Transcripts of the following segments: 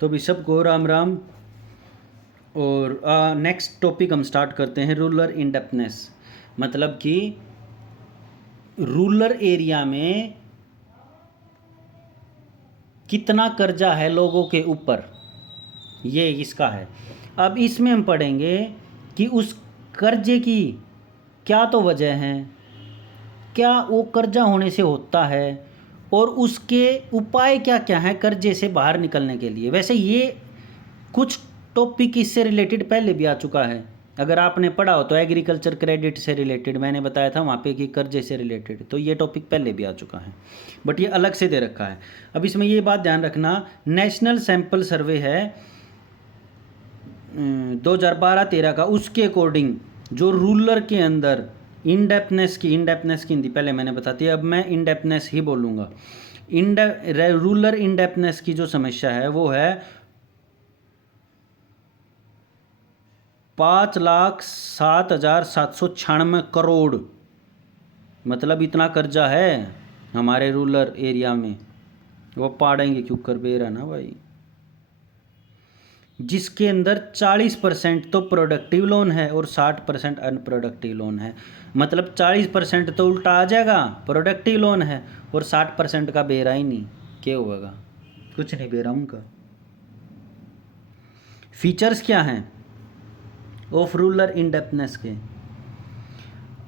तो भी सबको राम राम। और नेक्स्ट टॉपिक हम स्टार्ट करते हैं, रूरल इंडेप्थनेस। मतलब कि रूरल एरिया में कितना कर्जा है लोगों के ऊपर, ये इसका है। अब इसमें हम पढ़ेंगे कि उस कर्जे की क्या तो वजह है, क्या वो कर्जा होने से होता है, और उसके उपाय क्या क्या हैं कर्जे से बाहर निकलने के लिए। वैसे ये कुछ टॉपिक इससे रिलेटेड पहले भी आ चुका है, अगर आपने पढ़ा हो तो। एग्रीकल्चर क्रेडिट से रिलेटेड मैंने बताया था वहाँ पे कि कर्जे से रिलेटेड, तो ये टॉपिक पहले भी आ चुका है, बट ये अलग से दे रखा है। अब इसमें ये बात ध्यान रखना, नेशनल सैंपल सर्वे है 2012-13 का, उसके अकॉर्डिंग जो रूरल के अंदर इनडेप्थनेस की हिंदी पहले मैंने बताती है, अब मैं इनडेप्थनेस ही बोलूँगा। रूरल इनडेप्थनेस की जो समस्या है वो है 5,07,796 करोड़। मतलब इतना कर्जा है हमारे रूरल एरिया में, वो पाड़ेंगे क्यों कर बेर है ना भाई, जिसके अंदर 40% तो प्रोडक्टिव लोन है और 60% अनप्रोडक्टिव लोन है। मतलब 40% तो उल्टा आ जाएगा, प्रोडक्टिव लोन है, और 60% का बेरा ही नहीं। क्या होगा? कुछ नहीं बेरा उनका। फीचर्स क्या हैं ऑफ रूरल इंडेप्थनेस के?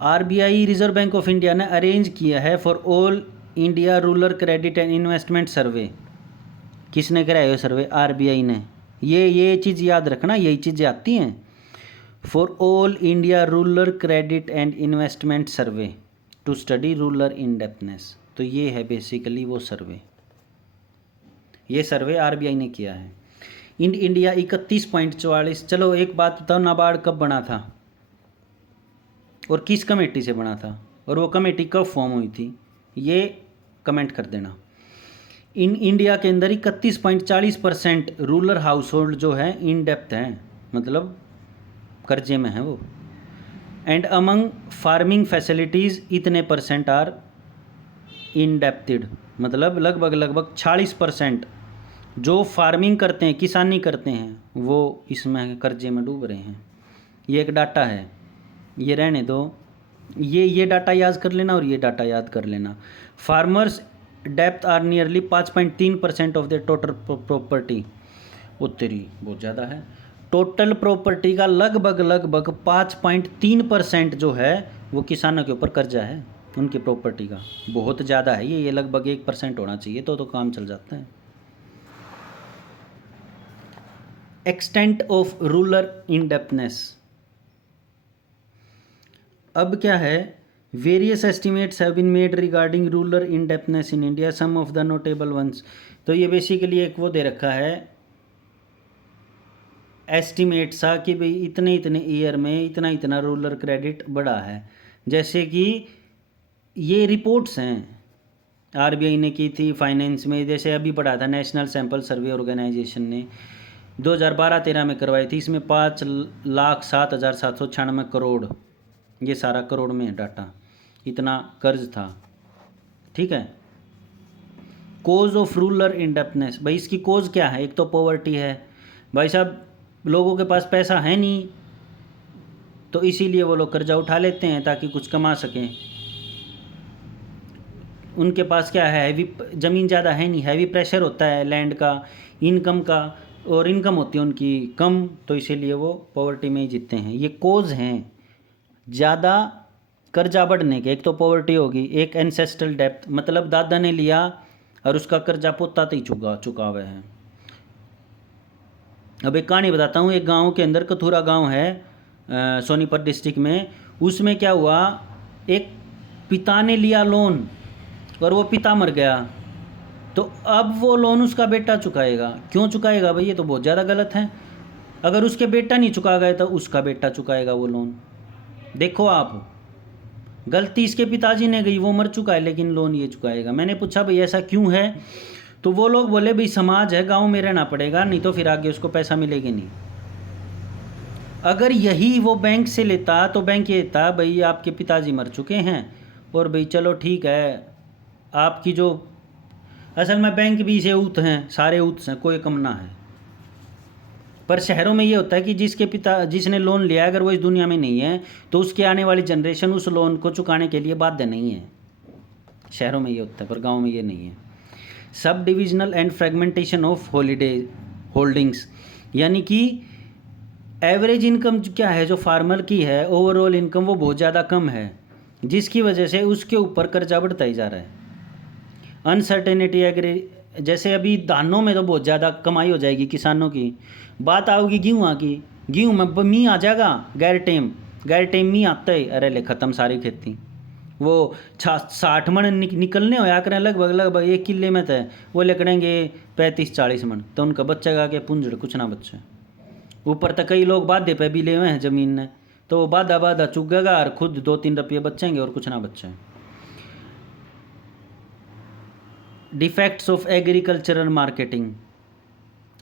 RBI reserve bank of India ने अरेंज किया है for all India rural credit and investment survey. किसने कराया ये सर्वे? आरबीआई ने। ये चीज़ याद रखना, यही चीज़ें आती हैं। For all India rural credit and investment survey to study rural indebtedness. तो ये है बेसिकली वो सर्वे, ये सर्वे आरबीआई ने किया है। In India 31.44। चलो एक बात बताओ, नाबार्ड कब बना था और किस कमेटी से बना था, और वो कमेटी कब फॉर्म हुई थी, ये कमेंट कर देना। इन इंडिया के अंदर 31.40% रूरल हाउस होल्ड जो है इन डेप्थ हैं, मतलब कर्जे में है वो। एंड अमंग फार्मिंग फैसिलिटीज़ इतने परसेंट आर इनडेप्टेड। मतलब लगभग 40% जो फार्मिंग करते हैं, किसानी करते हैं, वो इसमें कर्जे में डूब रहे हैं। ये एक डाटा है, ये रहने दो, ये डाटा याद कर लेना और ये डाटा याद कर लेना। फार्मर्स डेप्थ are nearly 5.3% of the total property. उत्तरी बहुत ज़्यादा है। टोटल प्रॉपर्टी का लगभग 5.3% जो है वो किसानों के ऊपर कर्जा है, उनकी प्रॉपर्टी का। बहुत ज़्यादा है ये लगभग 1% होना चाहिए तो काम चल जाता है। Extent of rural indebtedness. अब क्या है, various estimates have been made regarding rural indebtedness in India, some of the notable ones. तो ये बेसिकली एक वो दे रखा है एस्टिमेट सा कि भाई इतने इतने ईयर में इतना रूरल क्रेडिट बढ़ा है। जैसे कि ये रिपोर्ट्स हैं आरबीआई ने की थी फाइनेंस में, जैसे अभी पढ़ा था नेशनल सैंपल सर्वे ऑर्गेनाइजेशन ने 2012-13 में करवाई थी। इसमें 5,07,796 करोड़, ये सारा करोड़ में है डाटा, इतना कर्ज था। ठीक है। कोज ऑफ रूरल इंडेप्थनेस, भाई इसकी कोज क्या है? एक तो पॉवर्टी है भाई साहब, लोगों के पास पैसा है नहीं, तो इसीलिए वो लोग कर्जा उठा लेते हैं ताकि कुछ कमा सकें। उनके पास क्या है, हैवी ज़मीन ज़्यादा है नहीं, हैवी प्रेशर होता है लैंड का, इनकम का, और इनकम होती है उनकी कम, तो इसीलिए वो पॉवर्टी में ही जीतते हैं। ये कोज हैं ज़्यादा कर्जा बढ़ने के। एक तो पॉवर्टी होगी, एक एंसेस्ट्रल डेप्थ, मतलब दादा ने लिया और उसका कर्जा पोता तो ही चुका हुआ है। अब एक कहानी बताता हूँ। एक गांव के अंदर, कथुरा गांव है सोनीपत डिस्ट्रिक्ट में, उसमें क्या हुआ, एक पिता ने लिया लोन और वो पिता मर गया, तो अब वो लोन उसका बेटा चुकाएगा। क्यों चुकाएगा भाई? ये तो बहुत ज़्यादा गलत है। अगर उसके बेटा नहीं चुका गया तो उसका बेटा चुकाएगा वो लोन। देखो आप, गलती इसके पिताजी ने गई, वो मर चुका है, लेकिन लोन ये चुकाएगा। मैंने पूछा भाई ऐसा क्यों है, तो वो लोग बोले भाई समाज है, गांव में रहना पड़ेगा, नहीं तो फिर आगे उसको पैसा मिलेगा नहीं। अगर यही वो बैंक से लेता तो बैंक ये था भाई आपके पिताजी मर चुके हैं और भाई चलो ठीक है, आपकी जो असल में बैंक भी से ऊत हैं, सारे ऊत हैं, कोई कम ना है, पर शहरों में ये होता है कि जिसने लोन लिया है अगर वो इस दुनिया में नहीं है तो उसके आने वाली जनरेशन उस लोन को चुकाने के लिए बाध्य नहीं है। शहरों में ये होता है पर गाँव में ये नहीं है। Sub divisional and fragmentation of holdings, यानी कि एवरेज इनकम क्या है जो फार्मर की है, ओवरऑल इनकम वो बहुत ज़्यादा कम है, जिसकी वजह से उसके ऊपर कर्जा बढ़ता ही जा रहा है। अनसर्टेनिटी जैसे अभी धानों में तो बहुत ज़्यादा कमाई हो जाएगी किसानों की, बात आओगी गेहूँ की, गेहूँ में मी आ जाएगा गैर टाइम मी आता है, अरे ले ख़त्म सारी खेती। वो 60 मन निकलने होया करें लगभग 1 किले में तो वो लेकड़ेंगे 35-40 मन, तो उनका बच्चेगा के पुंजड़ कुछ ना बच्चे। ऊपर तक कई लोग बाधे पे भी ले हुए हैं ज़मीन ने, तो वो बाधा चुगेगा और खुद 2-3 रुपये बचेंगे और कुछ ना बचे। Defects of agricultural marketing.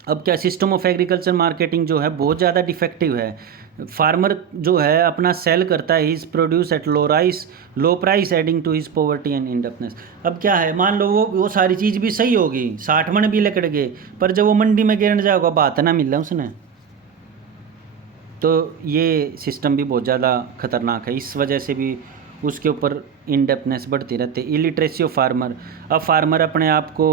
अब क्या सिस्टम ऑफ एग्रीकल्चर मार्केटिंग जो है बहुत ज़्यादा डिफेक्टिव है। फार्मर जो है अपना सेल करता है his produce at low price adding to his poverty and indebtedness. अब क्या है, मान लो वो सारी चीज़ भी सही होगी, 60 मन भी लकड़ गए, पर जब वो मंडी में गिरने जाएगा बात ना मिल रहा उसने, तो ये सिस्टम भी बहुत ज़्यादा खतरनाक है। इस वजह से भी उसके ऊपर इनडेप्थनेस बढ़ती रहती है। Illiteracy of farmer. अब फार्मर अपने आप को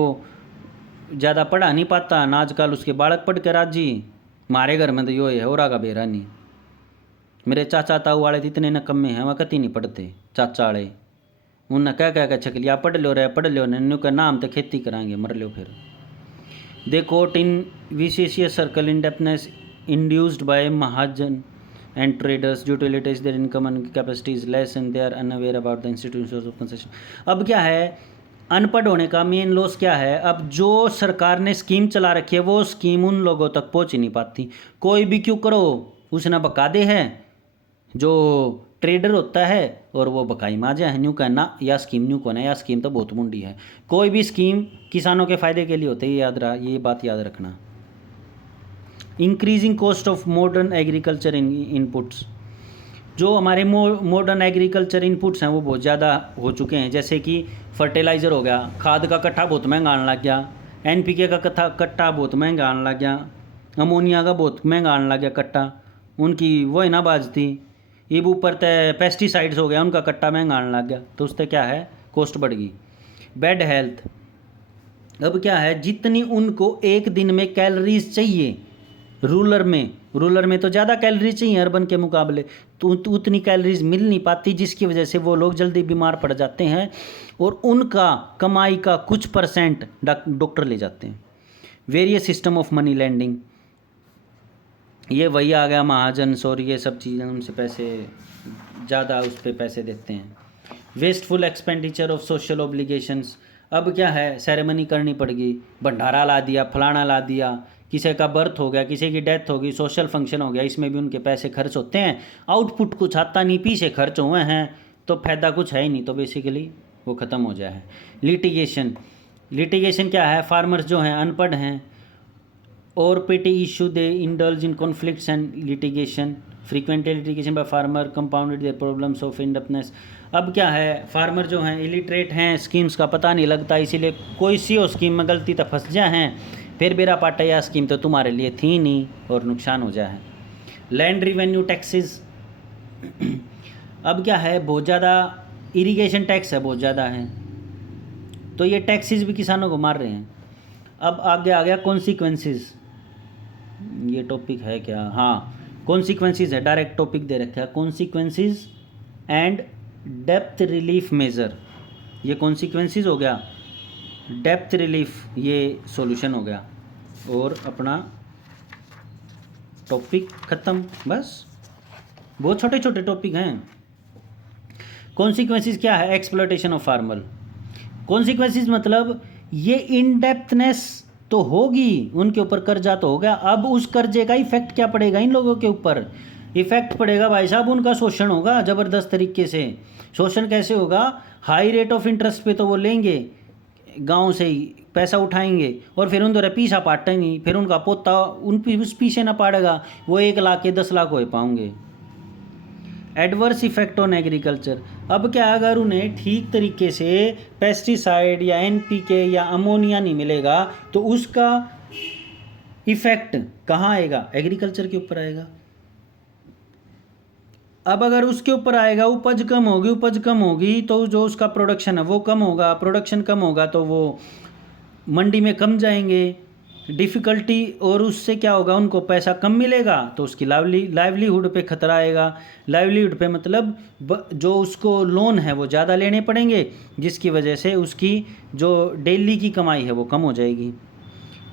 ज़्यादा पढ़ा नहीं पाता ना, आजकल उसके बालक पढ़ के राजी, हमारे घर में तो यो है और आगा बेरा नहीं। मेरे चाचा ताऊ वाले तो इतने नकम्मे हैं, वह कति नहीं पढ़ते चाचा वाले, उन्हें कह छकलिया पढ़ लो न्यू का नाम तो खेती कराएंगे मर लो फिर। They quote in vicious circle indebtedness induced by Mahajan and traders due to latest their income and capacity is less and they are unaware about the institutions of concession। अब क्या है, अनपढ़ होने का मेन लॉस क्या है, अब जो सरकार ने स्कीम चला रखी है वो स्कीम उन लोगों तक पहुंच ही नहीं पाती। कोई भी क्यों करो उसने बका दे है, जो ट्रेडर होता है और वो बकाई माजा है न्यू कहना या स्कीम न्यू कहना, या स्कीम तो बहुत मुंडी है। कोई भी स्कीम किसानों के फ़ायदे के लिए होती है, ये बात याद रखना। Increasing cost of modern agriculture inputs. जो हमारे मॉडर्न एग्रीकल्चर इनपुट्स हैं वो बहुत ज़्यादा हो चुके हैं, जैसे कि फर्टिलाइज़र हो गया, खाद का कट्टा बहुत महंगा आने लग गया, NPK का कट्टा बहुत महंगा आने लग गया, अमोनिया का बहुत महंगा आने लग गया कट्टा, उनकी वो ही ना बाजती। इब ऊपर तय पेस्टिसाइड्स हो गया, उनका कट्टा महंगा आने लग गया, तो उससे क्या है कॉस्ट बढ़ गई। Bad health. अब क्या है, जितनी उनको एक दिन में कैलोरीज चाहिए रूरल में तो ज़्यादा कैलोरी चाहिए अर्बन के मुकाबले, तो उतनी कैलोरीज मिल नहीं पाती, जिसकी वजह से वो लोग जल्दी बीमार पड़ जाते हैं और उनका कमाई का कुछ परसेंट डॉक्टर ले जाते हैं। Various system of money lending, ये वही आ गया महाजन और ये सब चीज़ें, उनसे पैसे ज़्यादा उस पर पैसे देते हैं। Wasteful expenditure of social obligations. अब क्या है, सेरेमनी करनी पड़ेगी, भंडारा ला दिया, फलाना ला दिया, किसी का बर्थ हो गया, किसी की डेथ हो गई, सोशल फंक्शन हो गया, इसमें भी उनके पैसे खर्च होते हैं। आउटपुट कुछ आता नहीं, पीछे खर्च हुए हैं तो फ़ायदा कुछ है ही नहीं, तो बेसिकली वो ख़त्म हो जाए है। लिटिगेशन क्या है, फार्मर्स जो हैं अनपढ़ हैं और पेटी issue they indulge in conflicts and litigation. Frequently litigation by farmer compounded their problems of indebtedness. अब क्या है, फार्मर जो हैं इलिटरेट हैं, स्कीम्स का पता नहीं लगता, इसीलिए कोई सी हो स्कीम में गलती तो फंस जाए हैं, फिर बेरा पाटा या स्कीम तो तुम्हारे लिए थी नहीं और नुकसान हो जाए। Land revenue taxes. अब क्या है, बहुत ज़्यादा इरिगेशन टैक्स है, बहुत ज़्यादा है, तो ये टैक्सेस भी किसानों को मार रहे हैं। अब आगे आ गया कॉन्सिक्वेंसेस, ये टॉपिक है क्या, हाँ कॉन्सिक्वेंसेस है, डायरेक्ट टॉपिक दे रखा है, कॉन्सिक्वेंसेस एंड डेप्थ रिलीफ मेजर। ये कॉन्सिक्वेंसेस हो गया, डेप्थ रिलीफ ये सॉल्यूशन हो गया, और अपना टॉपिक ख़त्म। बस बहुत छोटे छोटे टॉपिक हैं। कॉन्सिक्वेंसेस क्या है, एक्सप्लॉयटेशन ऑफ फार्मर। कॉन्सिक्वेंसेस मतलब ये इनडेप्थनेस तो होगी, उनके ऊपर कर्जा तो हो गया, अब उस कर्जे का इफेक्ट क्या पड़ेगा इन लोगों के ऊपर, इफेक्ट पड़ेगा भाई साहब, उनका शोषण होगा ज़बरदस्त तरीके से। शोषण कैसे होगा, हाई रेट ऑफ इंटरेस्ट पे तो वो लेंगे, गांव से ही पैसा उठाएंगे और फिर उन द्वारा पीछा पाटेंगे, फिर उनका पोता उस पीछे ना पाड़ेगा, वो 1 लाख के 10 लाख हो पाएंगे। Adverse effect on agriculture. अब क्या, अगर उन्हें ठीक तरीके से पेस्टिसाइड या NPK या अमोनिया नहीं मिलेगा तो उसका इफेक्ट कहाँ आएगा? एग्रीकल्चर के ऊपर आएगा। अब अगर उसके ऊपर आएगा, उपज कम होगी तो जो उसका प्रोडक्शन है वो कम होगा, प्रोडक्शन कम होगा तो वो मंडी में कम जाएंगे, डिफ़िकल्टी, और उससे क्या होगा, उनको पैसा कम मिलेगा तो उसकी लाइवलीहुड पे खतरा आएगा। लाइवलीहुड पे मतलब जो उसको लोन है वो ज़्यादा लेने पड़ेंगे, जिसकी वजह से उसकी जो डेली की कमाई है वो कम हो जाएगी।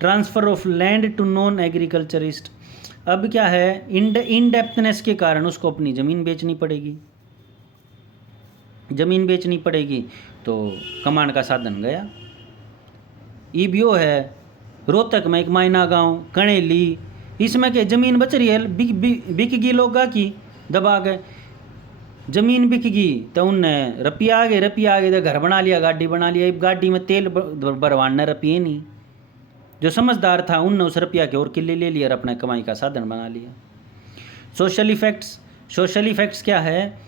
Transfer of land to non agriculturist, अब क्या है, इन डेप्थनेस के कारण उसको अपनी ज़मीन बेचनी पड़ेगी। ज़मीन बेचनी पड़ेगी तो कमाने का साधन गया। ईबीओ है रोहतक में, एक मायना गांव, कणेली, इसमें क्या ज़मीन बच रही है, बिकगी लोगा की दबा गए, ज़मीन बिकगी तो उनने रुपया आ गए तो घर बना लिया, गाड़ी बना लिया। गाड़ी में तेल भरवाना रुपये नहीं, जो समझदार था उनने उस रुपया के और किले ले लिया और अपना कमाई का साधन बना लिया। सोशल इफेक्ट्स क्या है,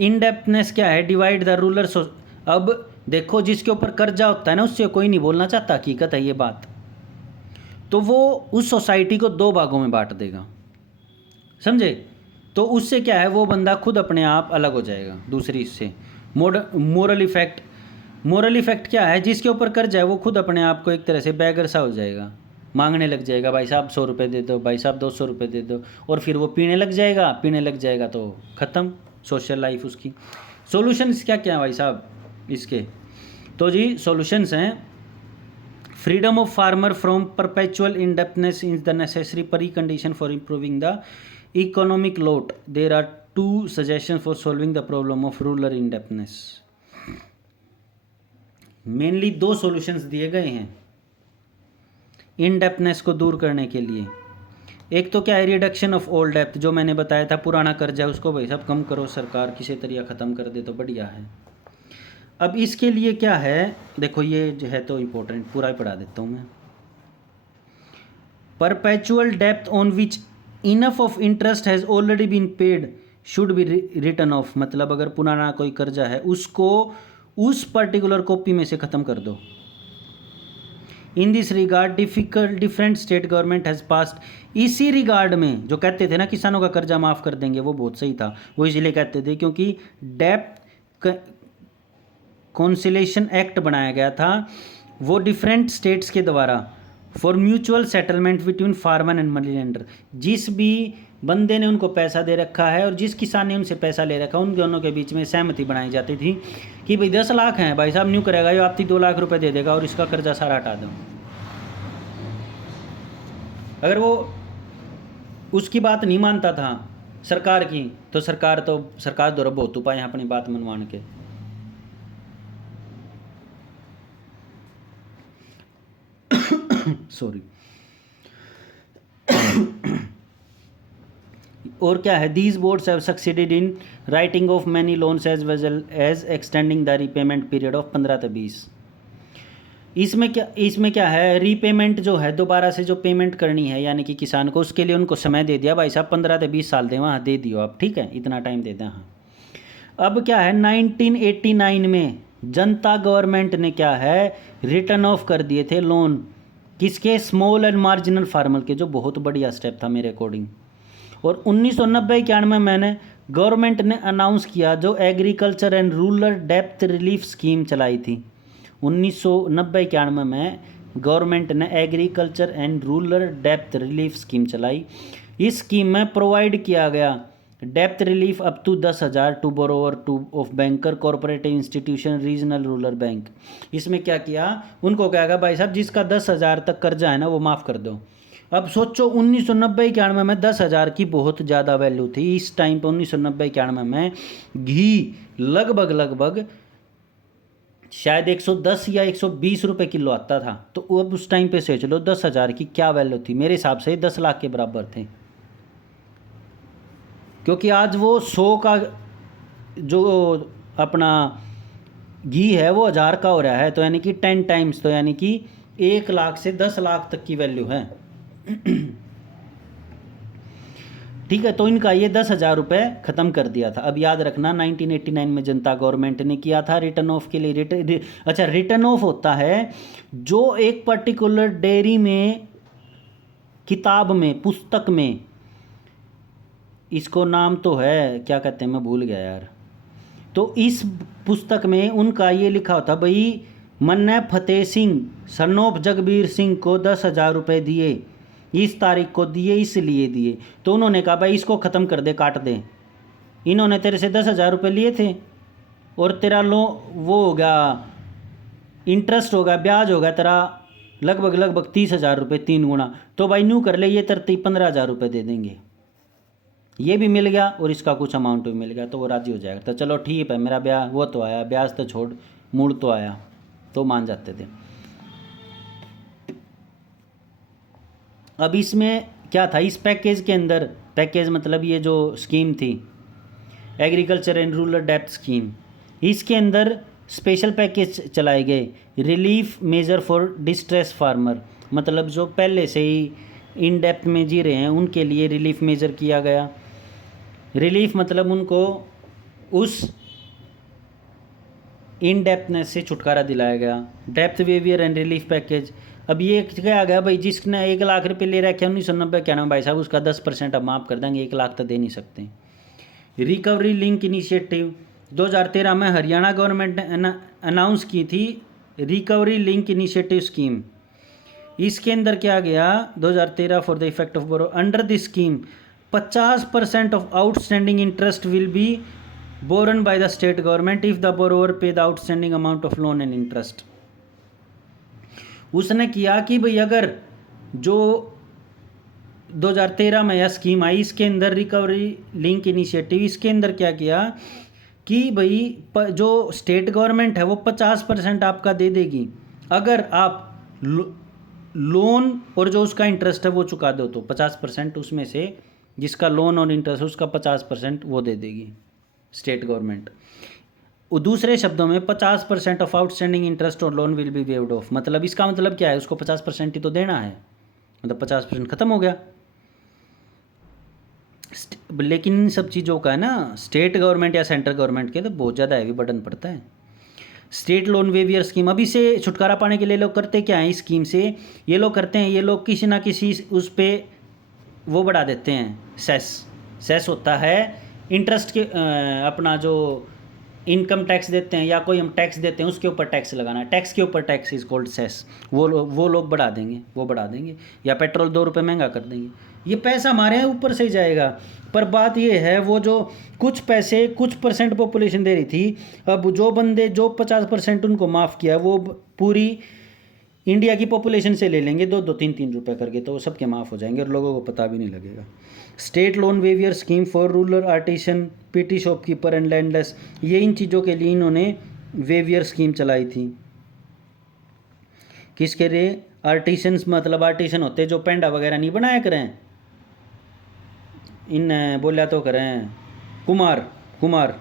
इन डेप्थनेस क्या है, डिवाइड द रूलर। अब देखो जिसके ऊपर कर्जा होता है ना, उससे कोई नहीं बोलना चाहता, हकीकत है ये बात, तो वो उस सोसाइटी को दो भागों में बांट देगा, समझे? तो उससे क्या है, वो बंदा खुद अपने आप अलग हो जाएगा दूसरी से। मोरल इफेक्ट क्या है, जिसके ऊपर कर्ज है वो खुद अपने आप को एक तरह से बैगर सा हो जाएगा, मांगने लग जाएगा, भाई साहब 100 रुपये दे दो, भाई साहब 200 रुपये दे दो, और फिर वो पीने लग जाएगा तो ख़त्म सोशल लाइफ उसकी। सॉल्यूशंस क्या क्या है भाई साहब इसके? तो जी सॉल्यूशंस हैं, freedom of farmer from perpetual indebtedness is the necessary precondition for improving the economic load. There are 2 suggestion for solving the problem of rural indebtedness. Mainly 2 solutions दिए गए हैं इंडेप्टनेस को दूर करने के लिए। एक तो क्या है, रिडक्शन ऑफ ओल्ड डेप्थ, जो मैंने बताया था, पुराना कर्जा उसको भाई साहब कम करो, सरकार किसी तरीका ख़त्म कर दे तो बढ़िया है। अब इसके लिए क्या है, देखो ये जो है तो इम्पोर्टेंट, पूरा ही पढ़ा देता हूँ मैं। परपेचुअल डेप्थ on which enough of interest has already been paid should be return off, मतलब अगर पुराना कोई कर्जा है उसको उस पर्टिकुलर कॉपी में से ख़त्म कर दो। In this regard different state government has passed, इसी रिगार्ड में जो कहते थे ना किसानों का कर्जा माफ़ कर देंगे, वो बहुत सही था, वो इसलिए कहते थे क्योंकि डेप्थ कॉन्सिलेशन एक्ट बनाया गया था, वो डिफरेंट स्टेट्स के द्वारा, for mutual settlement between farmer and money lender. जिस भी बंदे ने उनको पैसा दे रखा है और जिस किसान ने उनसे पैसा ले रखा है, उन दोनों के बीच में सहमति बनाई जाती थी कि भाई 10 लाख हैं, भाई साहब न्यू करेगा, ये आपकी 2 लाख रुपए दे देगा और इसका कर्जा सारा हटा दो। अगर वो उसकी बात नहीं मानता था सरकार की, तो सरकार द्वारा बहुत उपाय हैं अपनी बात मनवाने के। सॉरी। और क्या है, these boards have succeeded in writing off many loans as well as extending the repayment period of 15 से 20। इसमें क्या है, रीपेमेंट जो है दोबारा से जो पेमेंट करनी है यानी कि किसान को, उसके लिए उनको समय दे दिया, भाई साहब 15 से 20 साल दें, वहाँ दे दियो आप, ठीक है, इतना टाइम दे दें। हाँ, अब क्या है, 1989 में जनता गवर्नमेंट ने क्या है, रिटर्न ऑफ कर दिए थे लोन, किसके, स्मॉल एंड मार्जिनल फार्मर के, जो बहुत बढ़िया स्टेप था मेरे अकॉर्डिंग। और 1990-91 में मैंने गवर्नमेंट ने अनाउंस किया जो एग्रीकल्चर एंड रूरल डेप्थ रिलीफ स्कीम चलाई थी। 1990-91 में गवर्नमेंट ने एग्रीकल्चर एंड रूरल डेप्थ रिलीफ स्कीम चलाई। इस स्कीम में प्रोवाइड किया गया डेप्थ relief up to 10,000 to borrower to of banker cooperative institution regional rural bank. इसमें क्या किया, उनको क्या कहा, भाई साहब जिसका 10,000 तक कर्जा है ना वो माफ़ कर दो। अब सोचो 1990-91 में 10,000 की बहुत ज़्यादा वैल्यू थी। इस टाइम पर 1990-91 में घी लगभग शायद 110 या 120 रुपये किलो आता था। तो अब उस टाइम पे सोच लो 10,000 की क्या वैल्यू थी, मेरे हिसाब से 10 लाख के बराबर थे, क्योंकि आज वो 100 का जो अपना घी है वो 1000 का हो रहा है, तो यानी कि 10 टाइम्स, तो यानी कि 1 लाख से 10 लाख तक की वैल्यू है। ठीक है, तो इनका ये 10,000 रुपये ख़त्म कर दिया था। अब याद रखना 1989 में जनता गवर्नमेंट ने किया था रिटर्न ऑफ के लिए। अच्छा, रिटर्न ऑफ होता है जो एक पर्टिकुलर डेयरी में किताब में, पुस्तक में, इसको नाम तो है क्या कहते हैं, मैं भूल गया यार। तो इस पुस्तक में उनका ये लिखा होता भाई, मन्ना फतेह सिंह सन ऑफ जगबीर सिंह को 10,000 रुपये दिए, इस तारीख को दिए, इसलिए दिए। तो उन्होंने कहा भाई इसको ख़त्म कर दे, काट दे। इन्होंने तेरे से 10,000 रुपये लिए थे और तेरा लो वो हो गया, इंटरेस्ट होगा, ब्याज होगा तेरा लगभग 30,000 रुपये, 3 गुना। तो भाई न्यू कर ले, ये तरती 15,000 रुपये दे देंगे। ये भी मिल गया और इसका कुछ अमाउंट भी मिल गया, तो वो राजी हो जाएगा। तो चलो ठीक है, मेरा ब्याज वो तो आया, ब्याज तो छोड़, मूल तो आया, तो मान जाते थे। अब इसमें क्या था, इस पैकेज के अंदर, पैकेज मतलब ये जो स्कीम थी एग्रीकल्चर एंड रूरल डेप्थ स्कीम, इसके अंदर स्पेशल पैकेज चलाए गए, relief measure for distress farmer, मतलब जो पहले से ही इन डेप्थ में जी रहे हैं उनके लिए रिलीफ मेजर किया गया। रिलीफ मतलब उनको उस इन डेप्थनेस से छुटकारा दिलाया गया। Depth waiver and relief package, अब ये क्या आ गया भाई, जिसने 1 लाख रुपये ले रखे 1990 क्या नाम भाई साहब, उसका 10% अब माफ़ कर देंगे, 1 लाख तो दे नहीं सकते। रिकवरी लिंक इनिशिएटिव 2013 में हरियाणा गवर्नमेंट ने अनाउंस की थी रिकवरी लिंक इनिशिएटिव स्कीम। इसके अंदर क्या गया 2013 for the effect of borrow, under this scheme 50% of outstanding interest will be borne by the state government if the borrower pay the outstanding amount of loan and interest. उसने किया कि भाई अगर जो 2013 में यह स्कीम आई, इसके अंदर रिकवरी लिंक इनिशिएटिव, इसके अंदर क्या किया कि भाई जो स्टेट गवर्नमेंट है वो 50% आपका दे देगी अगर आप लोन और जो उसका इंटरेस्ट है वो चुका दो, तो 50% उसमें से जिसका लोन और इंटरेस्ट है उसका 50% वो दे देगी स्टेट गवर्नमेंट। दूसरे शब्दों में 50% ऑफ आउटस्टैंडिंग इंटरेस्ट और loan will be waived of, मतलब इसका मतलब क्या है, उसको 50% ही तो देना है, मतलब 50% खत्म हो गया। लेकिन इन सब चीज़ों का है ना, स्टेट गवर्नमेंट या सेंट्रल गवर्नमेंट के तो बहुत ज़्यादा हैवी बर्डन पड़ता है। स्टेट लोन वेवियर स्कीम, अभी से छुटकारा पाने के लिए लोग करते क्या हैं, इस स्कीम से ये लोग करते हैं, ये लोग किसी ना किसी उस पर वो बढ़ा देते हैं, सेस होता है इंटरेस्ट के, अपना जो इनकम टैक्स देते हैं या कोई हम टैक्स देते हैं उसके ऊपर टैक्स लगाना है, टैक्स के ऊपर टैक्स इज कॉल्ड सेस, वो लोग बढ़ा देंगे, वो बढ़ा देंगे, या पेट्रोल 2 रुपये महंगा कर देंगे। ये पैसा हमारे ऊपर से ही जाएगा, पर बात ये है वो जो कुछ पैसे कुछ % पॉपुलेशन दे रही थी, अब जो बंदे जो 50% उनको माफ़ किया वो पूरी इंडिया की पॉपुलेशन से ले लेंगे 2-2, 3-3 रुपये करके, तो वो सबके माफ़ हो जाएंगे और लोगों को पता भी नहीं लगेगा। State loan waiver scheme for rural artisan, PT shopkeeper and landless, ये इन चीज़ों के लिए इन्होंने वेवियर स्कीम चलाई थी। किसके लिए, आर्टिसन्स, मतलब आर्टिसन होते जो पेंडा वगैरह नहीं बनाया करें, इन बोलिया तो करें कुमार,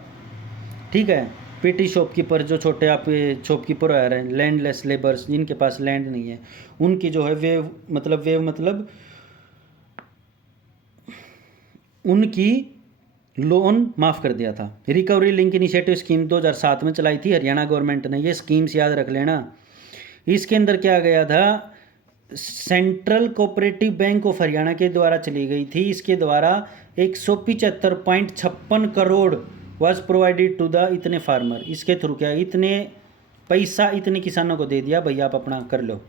ठीक है। पीटी शॉपकीपर जो छोटे आप शॉपकीपर आ रहे हैं, लैंडलेस लेबर्स जिनके पास लैंड नहीं है, उनकी जो है वेव मतलब उनकी लोन माफ़ कर दिया था। रिकवरी लिंक इनिशिएटिव स्कीम 2007 में चलाई थी हरियाणा गवर्नमेंट ने, ये स्कीम्स याद रख लेना। इसके अंदर क्या गया था, central cooperative bank of Haryana के द्वारा चली गई थी। इसके द्वारा 175.56 crore was provided to the इतने फार्मर। इसके थ्रू क्या, इतने पैसा इतने किसानों को दे दिया, भैया आप अपना कर लो।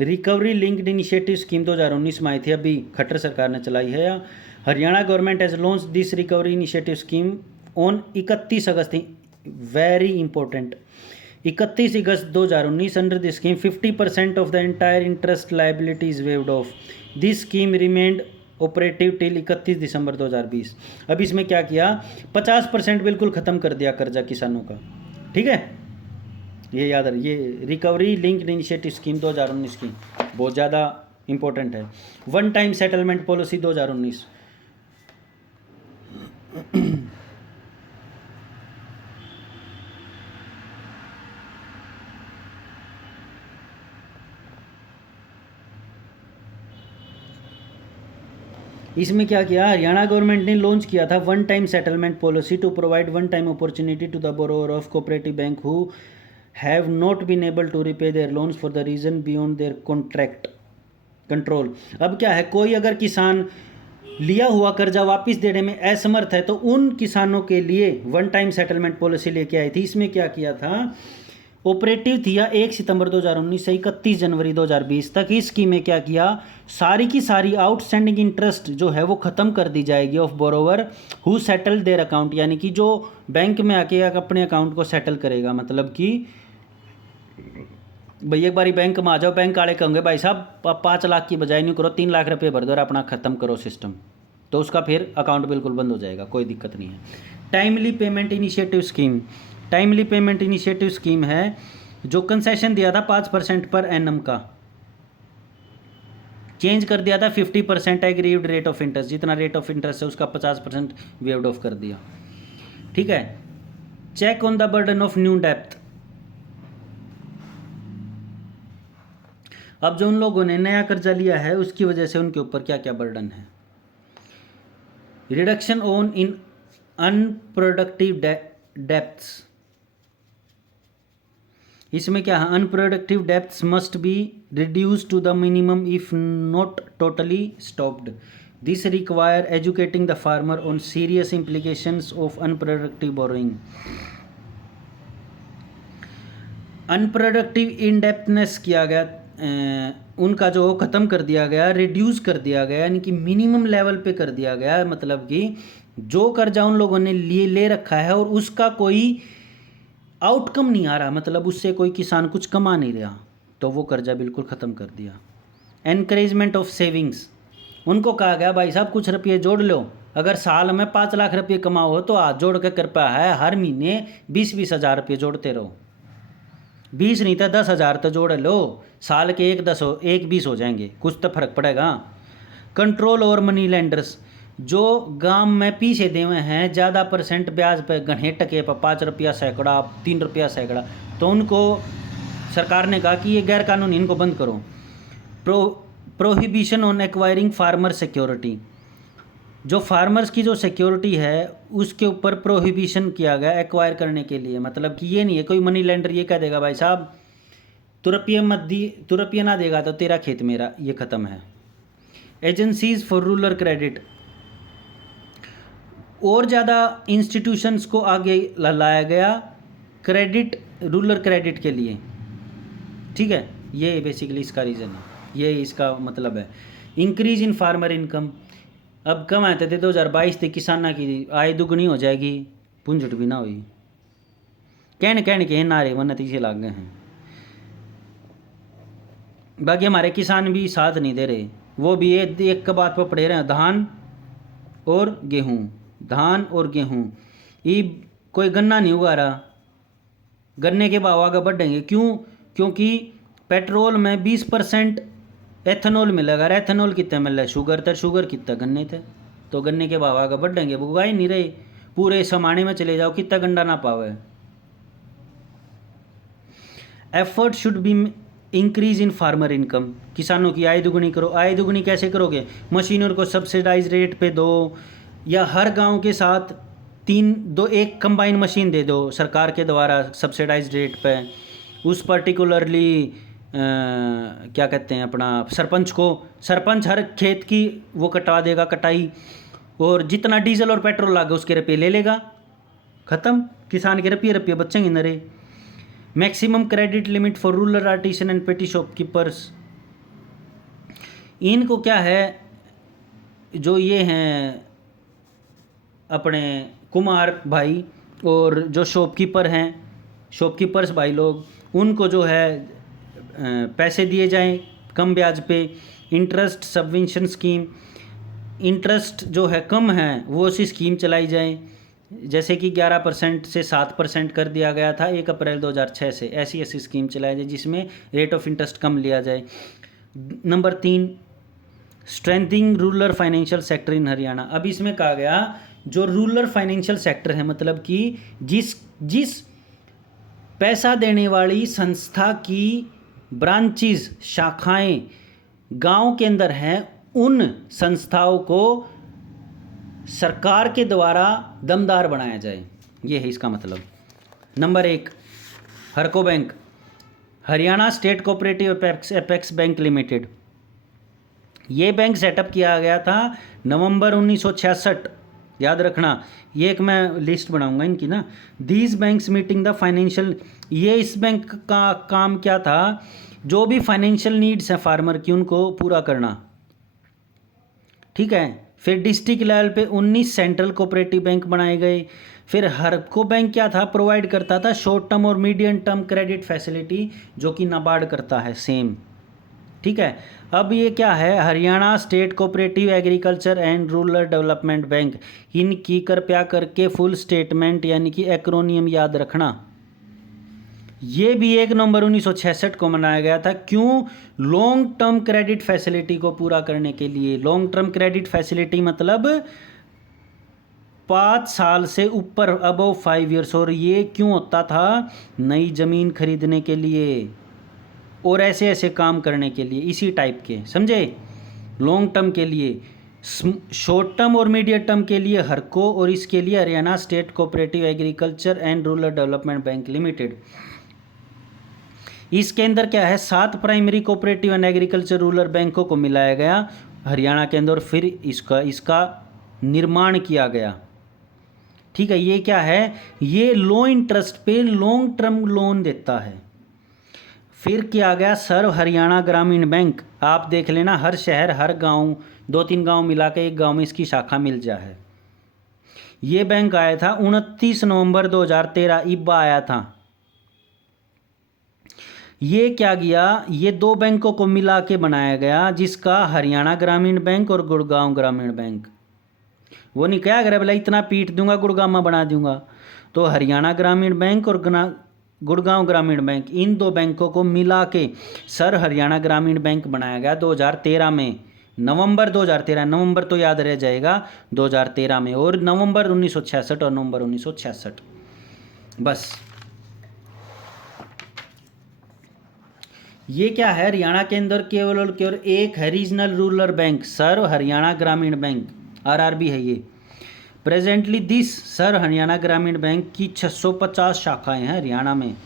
रिकवरी लिंक्ड इनिशिएटिव स्कीम 2019 में आई थी, अभी खट्टर सरकार ने चलाई है। Haryana government has launch this recovery initiative scheme on 31 August, very important, 31 August 2019। Under this scheme 50% of the entire interest liability is waived of. This scheme remained operative till 31 दिसंबर 2020। अब इसमें क्या किया, 50% बिल्कुल ख़त्म कर दिया कर्जा किसानों का, ठीक है। ये याद रहे, ये रिकवरी लिंक्ड इनिशिएटिव स्कीम 2019 की बहुत ज़्यादा इंपॉर्टेंट है। वन टाइम सेटलमेंट पॉलिसी 2019, इसमें क्या किया, हरियाणा गवर्नमेंट ने लॉन्च किया था one time settlement policy to provide one time opportunity to the borrower of cooperative bank who have not been able to repay their loans for the reason beyond their contract control. अब क्या है, कोई अगर किसान लिया हुआ कर्जा वापस देने में असमर्थ है तो उन किसानों के लिए वन टाइम सेटलमेंट पॉलिसी लेके आई थी। इसमें क्या किया था, ऑपरेटिव थी या 1 सितंबर 2019 से 31 जनवरी 2020 तक। इस स्कीम में क्या किया, सारी की सारी आउटस्टैंडिंग इंटरेस्ट जो है वो ख़त्म कर दी जाएगी of borrower who settle their account, यानी कि जो बैंक में आके अपने अकाउंट को सेटल करेगा। मतलब कि भाई एक बारी बैंक में आ जाओ, बैंक वाले कहोगे भाई साहब 5 लाख की बजाय नहीं करो 3 लाख रुपये भर दो और अपना ख़त्म करो सिस्टम, तो उसका फिर अकाउंट बिल्कुल बंद हो जाएगा, कोई दिक्कत नहीं है। Timely payment initiative scheme, timely payment initiative scheme है जो कंसेशन दिया था 5% पर एनम का, चेंज कर दिया था 50% एग्रीव्ड रेट ऑफ इंटरेस्ट, जितना रेट ऑफ इंटरेस्ट है उसका 50% वेव्ड ऑफ कर दिया। ठीक है। Check on the burden of new डेप्थ। अब जो उन लोगों ने नया कर्जा लिया है उसकी वजह से उनके ऊपर क्या क्या बर्डन है। Reduction on in unproductive debts, इसमें क्या है, unproductive debts must be reduce to the minimum if not totally stopped. This require educating the farmer on serious implications of unproductive borrowing. Unproductive indebtedness किया गया, उनका जो ख़त्म कर दिया गया, रिड्यूस कर दिया गया, यानी कि मिनिमम लेवल पे कर दिया गया। मतलब कि जो कर्जा उन लोगों ने ले रखा है और उसका कोई आउटकम नहीं आ रहा, मतलब उससे कोई किसान कुछ कमा नहीं रहा, तो वो कर्जा बिल्कुल ख़त्म कर दिया। एनकरेजमेंट ऑफ सेविंग्स, उनको कहा गया भाई साहब कुछ रुपये जोड़ लो, अगर साल में 5 लाख रुपये कमाओ हो तो हाथ जोड़ के कृपया है हर महीने 20-20 हज़ार रुपये जोड़ते रहो। 20 नहीं था 10,000 तो जोड़ लो, साल के 1-20 हो जाएंगे, कुछ तो फर्क पड़ेगा। कंट्रोल ओवर मनी लेंडर्स, जो गांव में पीछे दे हुए हैं ज़्यादा % ब्याज पे घने टके पर 5 रुपया सैकड़ा 3 रुपया सैकड़ा, तो उनको सरकार ने कहा कि ये गैर कानूनी, इनको बंद करो। Prohibition on acquiring farmer security, जो फार्मर्स की जो सिक्योरिटी है उसके ऊपर प्रोहिबिशन किया गया एक्वायर करने के लिए। मतलब कि ये नहीं है कोई मनी लेंडर ये कह देगा भाई साहब तू रुपये ना देगा तो तेरा खेत मेरा, ये ख़त्म है। एजेंसीज फॉर रूरल क्रेडिट, और ज़्यादा इंस्टीट्यूशंस को आगे लाया गया क्रेडिट, रूरल क्रेडिट के लिए। ठीक है, ये बेसिकली इसका रीज़न है, ये इसका मतलब है। इंक्रीज इन फार्मर इनकम, अब कम आते थे 2022 तक किसाना की आय दुगनी हो जाएगी, पुंजट भी ना हुई, कहने के नारे वो नतीजे लाग गए हैं। बाकी हमारे किसान भी साथ नहीं दे रहे, वो भी एक का बात पर पड़े रहे हैं, धान और गेहूँ, धान और गेहूँ। ये कोई गन्ना नहीं उगा रहा, गन्ने के भाव आगे बढ़ेंगे, क्यों? क्योंकि पेट्रोल में 20% एथेनॉल मिलेगा, एथेनॉल कितना मिल रहा है, शुगर कितना गन्ने थे, तो गन्ने के भाव आगे बढ़ेंगे, उगा ही नहीं रहे। पूरे समाने में चले जाओ कितना गंडा ना पावे। Effort should be increase in farmer income, किसानों की आय दुगुनी करो। आय दुगुनी कैसे करोगे? मशीनों को सब्सिडाइज रेट पे दो, या हर गांव के साथ एक कंबाइन मशीन दे दो सरकार के द्वारा सब्सिडाइज रेट पे। उस पर्टिकुलरली क्या कहते हैं अपना सरपंच हर खेत की वो कटवा देगा कटाई, और जितना डीजल और पेट्रोल लागे उसके रुपये ले लेगा, ख़त्म, किसान के रुपये बचेंगे नरे। Maximum credit limit for rural artisan and पेटी शॉपकीपर्स, इनको क्या है, जो ये हैं अपने कुमार भाई और जो शॉपकीपर्स भाई लोग, उनको जो है पैसे दिए जाएं कम ब्याज पे। इंटरेस्ट सबवेंशन स्कीम, इंटरेस्ट जो है कम है वो सी स्कीम चलाई जाए, जैसे कि 11% से 7% कर दिया गया था 1 अप्रैल 2006 से, ऐसी स्कीम चलाई जाए जिसमें रेट ऑफ इंटरेस्ट कम लिया जाए। Number 3, strengthening rural financial sector in Haryana. अब इसमें कहा गया जो रूरल फाइनेंशियल सेक्टर है, मतलब कि जिस पैसा देने वाली संस्था की ब्रांचेस, शाखाएं गांव के अंदर हैं, उन संस्थाओं को सरकार के द्वारा दमदार बनाया जाए, ये है इसका मतलब। Number 1, Harco bank, Haryana state cooperative apex bank limited. ये बैंक सेटअप किया गया था नवंबर 1966, याद रखना। ये एक मैं लिस्ट बनाऊंगा इनकी ना। These banks meeting the financial, ये इस बैंक का काम क्या था, जो भी फाइनेंशियल नीड्स हैं फार्मर की उनको पूरा करना, ठीक है। फिर डिस्ट्रिक्ट लेवल पे 19 सेंट्रल कोऑपरेटिव बैंक बनाए गए। फिर हर को बैंक क्या था, प्रोवाइड करता था शॉर्ट टर्म और मीडियम टर्म क्रेडिट फैसिलिटी, जो कि नाबार्ड करता है सेम, ठीक है। अब ये क्या है, Haryana state cooperative agriculture and rural development bank, इनकी कृपया करके फुल स्टेटमेंट यानी कि एक्रोनियम याद रखना। ये भी 1 नवंबर 1966 को मनाया गया था। क्यों? लॉन्ग टर्म क्रेडिट फैसिलिटी को पूरा करने के लिए। लॉन्ग टर्म क्रेडिट फैसिलिटी मतलब 5 साल से ऊपर, अबव 5 ईयर्स। और ये क्यों होता था? नई ज़मीन खरीदने के लिए और ऐसे ऐसे काम करने के लिए, इसी टाइप के, समझे। लॉन्ग टर्म के लिए, शॉर्ट टर्म और मीडियम टर्म के लिए हरको, और इसके लिए Haryana state cooperative agriculture and rural development bank limited. इसके अंदर क्या है, 7 primary cooperative and agriculture rural बैंकों को मिलाया गया हरियाणा के अंदर, फिर इसका निर्माण किया गया, ठीक है। ये क्या है, ये लो इंटरेस्ट पे लॉन्ग टर्म लोन देता है। फिर किया गया सर्व हरियाणा ग्रामीण बैंक। आप देख लेना, हर शहर हर गांव 2-3 गांव मिला के एक गांव में इसकी शाखा मिल जाए। ये बैंक आया था 29 नवंबर 2013, इब्बा आया था। ये क्या किया, ये 2 बैंकों को मिला के बनाया गया, जिसका हरियाणा ग्रामीण बैंक और गुड़गांव ग्रामीण बैंक। वो नहीं क्या करे बोला इतना पीट दूंगा गुड़गांव में बना दूंगा, तो हरियाणा ग्रामीण बैंक और गुड़गांव ग्रामीण बैंक, इन 2 बैंकों को मिला के सर हरियाणा ग्रामीण बैंक बनाया गया 2013 में। नवंबर 2013, नवंबर तो याद रह जाएगा, 2013 में। और नवंबर 1966 और नवंबर 1966, बस। ये क्या है, हरियाणा के अंदर केवल और केवल एक है रीजनल रूरल बैंक, सर्व हरियाणा ग्रामीण बैंक, RRB है ये। प्रेजेंटली दिस सर हरियाणा ग्रामीण बैंक की 650 शाखाएं हैं हरियाणा में,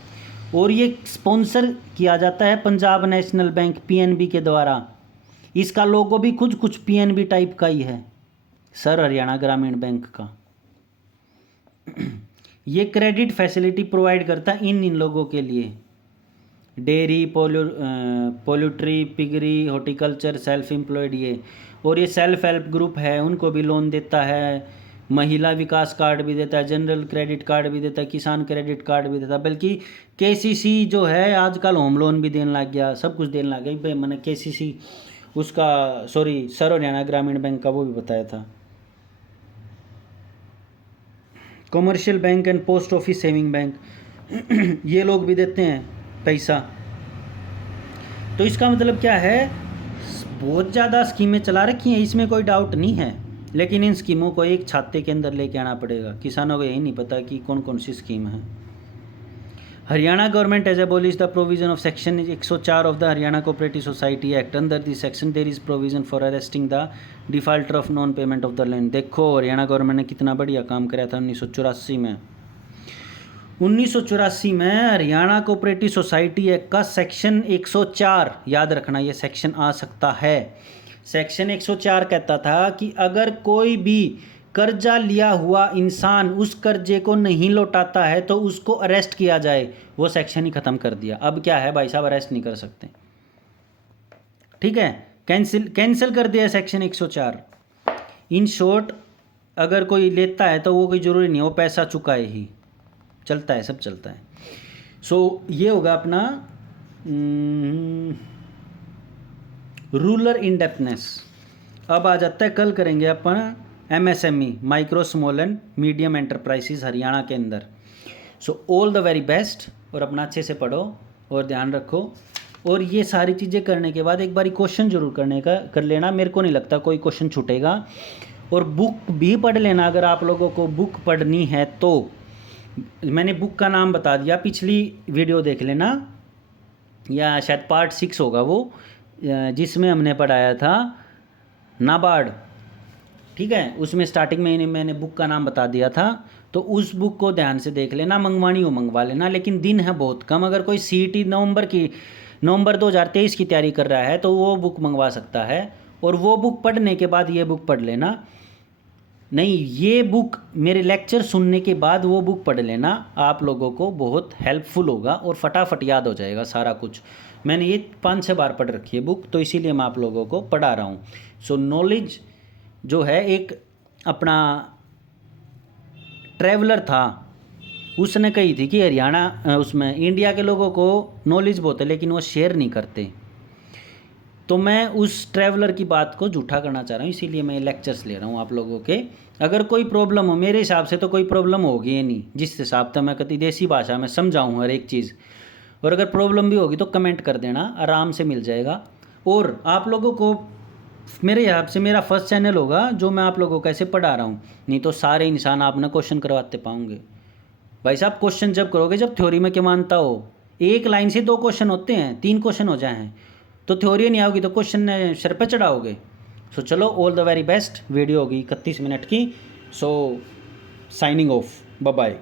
और ये स्पॉन्सर किया जाता है पंजाब नेशनल बैंक PNB के द्वारा। इसका लोगो भी कुछ PNB टाइप का ही है, सर हरियाणा ग्रामीण बैंक का। ये क्रेडिट फैसिलिटी प्रोवाइड करता है इन लोगों के लिए, dairy, poultry, piggery, horticulture, self employed ये। और ये सेल्फ हेल्प ग्रुप है, उनको भी लोन देता है, महिला विकास कार्ड भी देता है, जनरल क्रेडिट कार्ड भी देता है, किसान क्रेडिट कार्ड भी देता है, बल्कि KCC जो है आजकल होम लोन भी देने लग गया, सब कुछ देने लग गया। मैंने KCC उसका सर हरियाणा ग्रामीण बैंक का वो भी बताया था। Commercial bank and post office saving bank ये लोग भी देते हैं पैसा। तो इसका मतलब क्या है, बहुत ज़्यादा स्कीमें चला रखी हैं, इसमें कोई डाउट नहीं है, लेकिन इन स्कीमों को एक छाते के अंदर लेके आना पड़ेगा। किसानों को यही नहीं पता कि कौन कौन सी स्कीम है। Haryana government has abolish the provision of section 104 of the Haryana cooperative society act. Under this section there is provision for arresting the defaulter of non payment of the loan. देखो हरियाणा गवर्नमेंट ने कितना बढ़िया काम कराया था 1984 में। 1984 में हरियाणा कोऑपरेटिव सोसाइटी एक्ट का सेक्शन 104, याद रखना ये सेक्शन आ सकता है। सेक्शन 104 कहता था कि अगर कोई भी कर्जा लिया हुआ इंसान उस कर्जे को नहीं लौटाता है तो उसको अरेस्ट किया जाए। वो सेक्शन ही ख़त्म कर दिया। अब क्या है भाई साहब, अरेस्ट नहीं कर सकते, ठीक है, कैंसिल कर दिया सेक्शन 104। इन शॉर्ट अगर कोई लेता है तो वो कोई ज़रूरी नहीं, वो पैसा चुकाए ही, चलता है, सब चलता है। ये होगा अपना रूरल इंडेप्थनेस। अब आ जाता है, कल करेंगे अपन MSME, micro small and medium enterprises Haryana के अंदर। ऑल द वेरी बेस्ट, और अपना अच्छे से पढ़ो और ध्यान रखो। और ये सारी चीज़ें करने के बाद एक बारी क्वेश्चन जरूर कर लेना, मेरे को नहीं लगता कोई क्वेश्चन छूटेगा। और बुक भी पढ़ लेना, अगर आप लोगों को बुक पढ़नी है तो। मैंने बुक का नाम बता दिया, पिछली वीडियो देख लेना, या शायद पार्ट 6 होगा वो, जिसमें हमने पढ़ाया था नाबार्ड, ठीक है। उसमें स्टार्टिंग में मैंने बुक का नाम बता दिया था, तो उस बुक को ध्यान से देख लेना। मंगवानी हो मंगवा लेना, लेकिन दिन है बहुत कम। अगर कोई CET नवंबर 2023 की तैयारी कर रहा है तो वो बुक मंगवा सकता है। और वो बुक पढ़ने के बाद ये बुक पढ़ लेना। नहीं, ये बुक मेरे लेक्चर सुनने के बाद वो बुक पढ़ लेना, आप लोगों को बहुत हेल्पफुल होगा और फटाफट याद हो जाएगा सारा कुछ। मैंने ये 5-6 बार पढ़ रखी है बुक, तो इसीलिए मैं आप लोगों को पढ़ा रहा हूँ। सो नॉलेज जो है, एक अपना ट्रैवलर था, उसने कही थी कि हरियाणा उसमें इंडिया के लोगों को नॉलेज बहुत है लेकिन वो शेयर नहीं करते। तो मैं उस ट्रैवलर की बात को झूठा करना चाह रहा हूँ, इसीलिए मैं लेक्चर्स ले रहा हूँ आप लोगों के। अगर कोई प्रॉब्लम हो, मेरे हिसाब से तो कोई प्रॉब्लम होगी ही नहीं, जिस हिसाब से मैं कति देसी भाषा में समझाऊँ हर एक चीज़। और अगर प्रॉब्लम भी होगी तो कमेंट कर देना, आराम से मिल जाएगा। और आप लोगों को मेरे हिसाब से मेरा फर्स्ट चैनल होगा जो मैं आप लोगों को कैसे पढ़ा रहा हूँ, नहीं तो सारे इंसान आपने क्वेश्चन करवाते पाओगे। भाई साहब क्वेश्चन जब करोगे जब थ्योरी में क्या मानता हो, एक लाइन से 2 क्वेश्चन होते हैं, 3 क्वेश्चन हो जाए हैं, तो थ्योरी नहीं आओगी तो क्वेश्चन सिर पे चढ़ाओगे। सो चलो, all the very best. Video होगी 31 मिनट की। सो साइनिंग ऑफ, बाय बाय।